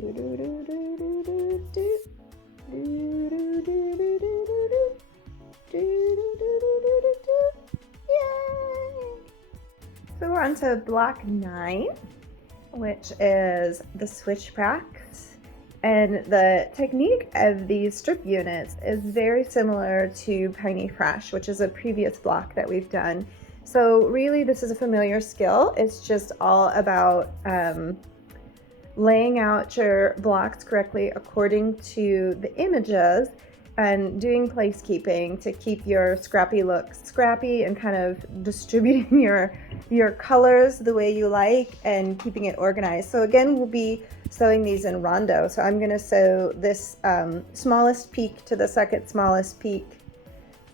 So we're on to block 9, which is the switchbacks. And the technique of these strip units is very similar to Piney Fresh, which is a previous block that we've done. So really this is a familiar skill. It's just all about laying out your blocks correctly according to the images and doing placekeeping to keep your scrappy look scrappy and kind of distributing your colors the way you like and keeping it organized. So again, we'll be sewing these in rondo. So I'm going to sew this smallest peak to the second smallest peak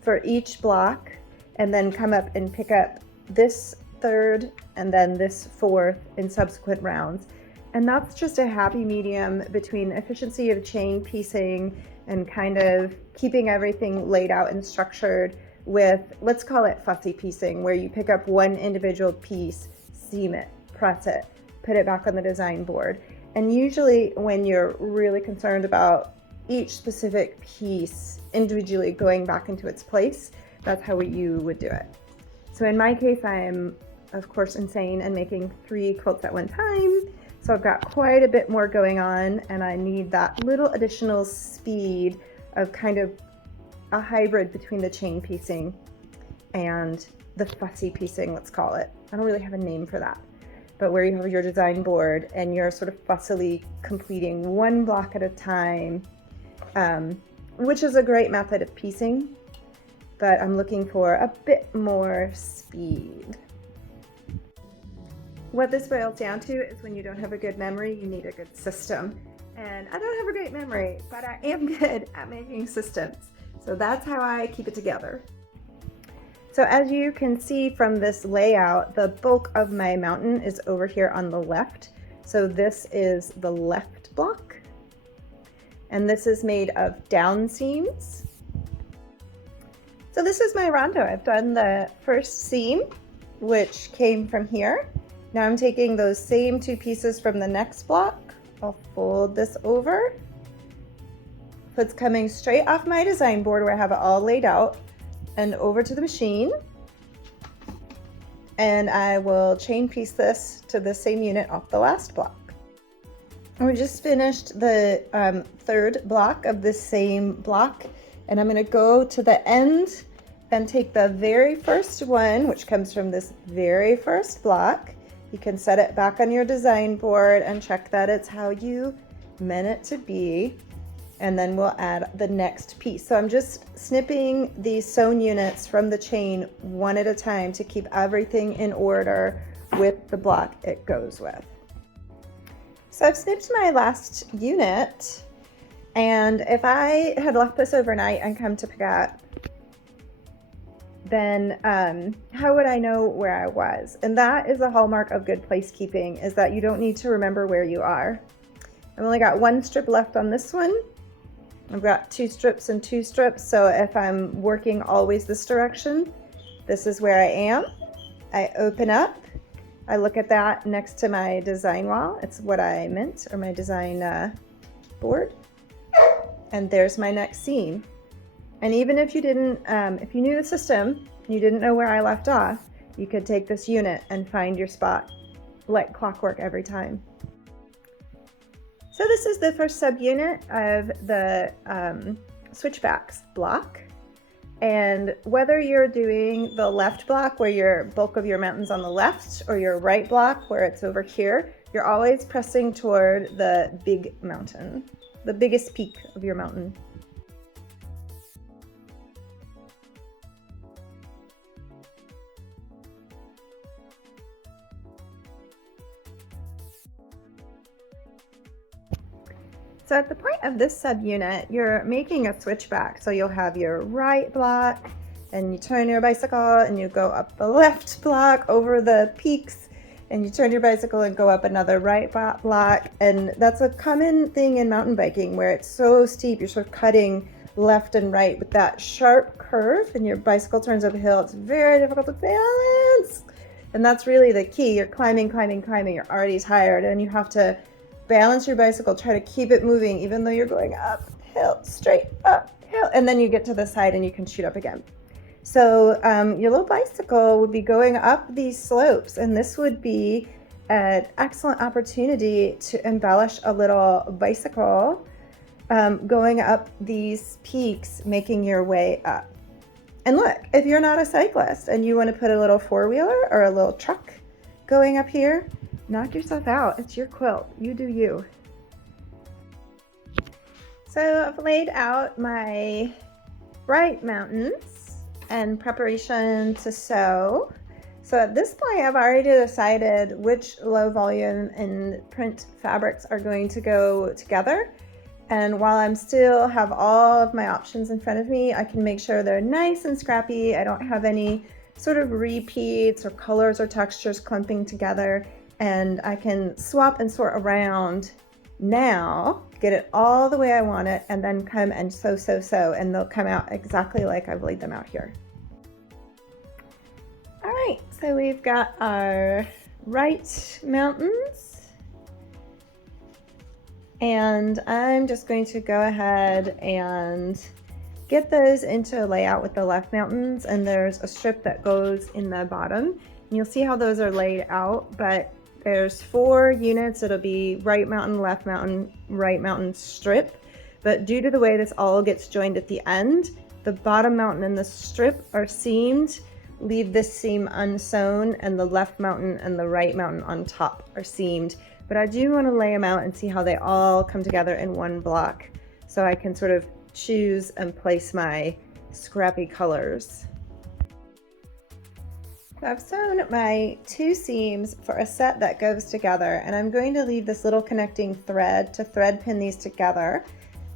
for each block, and then come up and pick up this third and then this fourth in subsequent rounds. And that's just a happy medium between efficiency of chain piecing and kind of keeping everything laid out and structured with, let's call it fussy piecing, where you pick up one individual piece, seam it, press it, put it back on the design board. And usually when you're really concerned about each specific piece individually going back into its place, that's how you would do it. So in my case, I'm of course insane and making 3 quilts at one time. So I've got quite a bit more going on, and I need that little additional speed of kind of a hybrid between the chain piecing and the fussy piecing, let's call it. I don't really have a name for that, but where you have your design board and you're sort of fussily completing one block at a time, which is a great method of piecing, but I'm looking for a bit more speed. What this boils down to is when you don't have a good memory, you need a good system. And I don't have a great memory, but I am good at making systems. So that's how I keep it together. So as you can see from this layout, the bulk of my mountain is over here on the left. So this is the left block. And this is made of down seams. So this is my rondo. I've done the first seam, which came from here. Now I'm taking those same 2 pieces from the next block. I'll fold this over. So it's coming straight off my design board where I have it all laid out and over to the machine. And I will chain piece this to the same unit off the last block. And we just finished the 3rd block of the same block. And I'm going to go to the end and take the very first one, which comes from this very first block. You can set it back on your design board and check that it's how you meant it to be. And then we'll add the next piece. So I'm just snipping these sewn units from the chain one at a time to keep everything in order with the block it goes with. So I've snipped my last unit, and if I had left this overnight and come to pick up, then how would I know where I was? And that is a hallmark of good placekeeping, is that you don't need to remember where you are. I've only got 1 strip left on this one. I've got 2 strips and 2 strips, so if I'm working always this direction, this is where I am. I open up, I look at that next to my design wall. It's what I meant, or my design board. And there's my next seam. And even if you didn't, if you knew the system, you didn't know where I left off, you could take this unit and find your spot like clockwork every time. So this is the first subunit of the switchbacks block. And whether you're doing the left block where your bulk of your mountain's on the left, or your right block where it's over here, you're always pressing toward the big mountain, the biggest peak of your mountain. So at the point of this subunit, you're making a switchback. So you'll have your right block, and you turn your bicycle and you go up the left block over the peaks, and you turn your bicycle and go up another right block. And that's a common thing in mountain biking where it's so steep, you're sort of cutting left and right with that sharp curve, and your bicycle turns up a hill. It's very difficult to balance. And that's really the key. You're climbing, you're already tired, and you have to balance your bicycle, try to keep it moving even though you're going uphill, straight uphill, and then you get to the side and you can shoot up again. So your little bicycle would be going up these slopes, and this would be an excellent opportunity to embellish a little bicycle going up these peaks, making your way up. And look, if you're not a cyclist and you want to put a little four-wheeler or a little truck going up here, knock yourself out. It's your quilt. You do you. So I've laid out my bright mountains in preparation to sew. So at this point, I've already decided which low volume and print fabrics are going to go together. And while I'm still have all of my options in front of me, I can make sure they're nice and scrappy. I don't have any sort of repeats or colors or textures clumping together. And I can swap and sort around now, get it all the way I want it, and then come and sew, and they'll come out exactly like I've laid them out here. All right, so we've got our right mountains. And I'm just going to go ahead and get those into a layout with the left mountains, and there's a strip that goes in the bottom. And you'll see how those are laid out, but there's 4 units. It'll be right mountain, right mountain strip. But due to the way this all gets joined at the end, the bottom mountain and the strip are seamed. Leave this seam unsewn, and the left mountain and the right mountain on top are seamed. But I do want to lay them out and see how they all come together in one block, so I can sort of choose and place my scrappy colors. So I've sewn my 2 seams for a set that goes together, and I'm going to leave this little connecting thread to thread pin these together.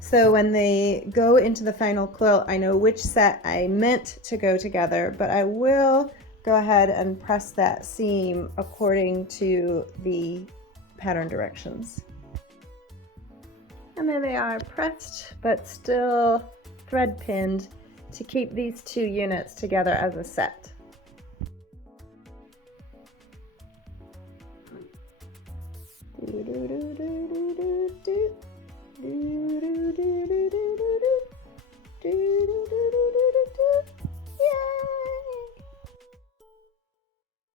So when they go into the final quilt, I know which set I meant to go together, but I will go ahead and press that seam according to the pattern directions. And there they are, pressed but still thread pinned to keep these 2 units together as a set.